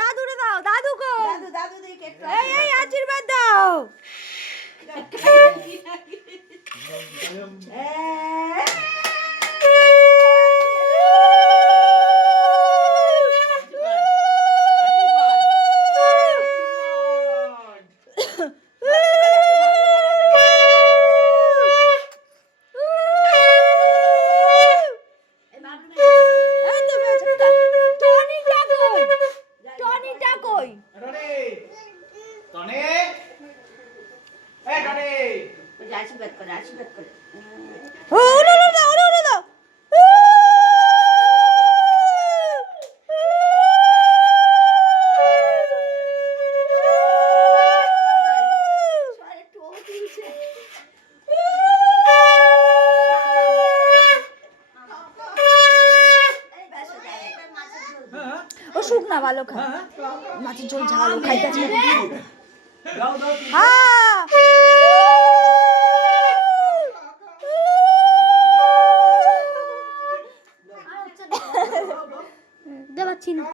দাদুরে দাও দাদু গো দাদু দিকে একটু এই আশীর্বাদ দাও আশীর্বাদ করে আশীর্বাদ করে ও শুকনা ভালো খা মাছের ঝোল ঝাল খাইতে দাও দাও হ্যাঁ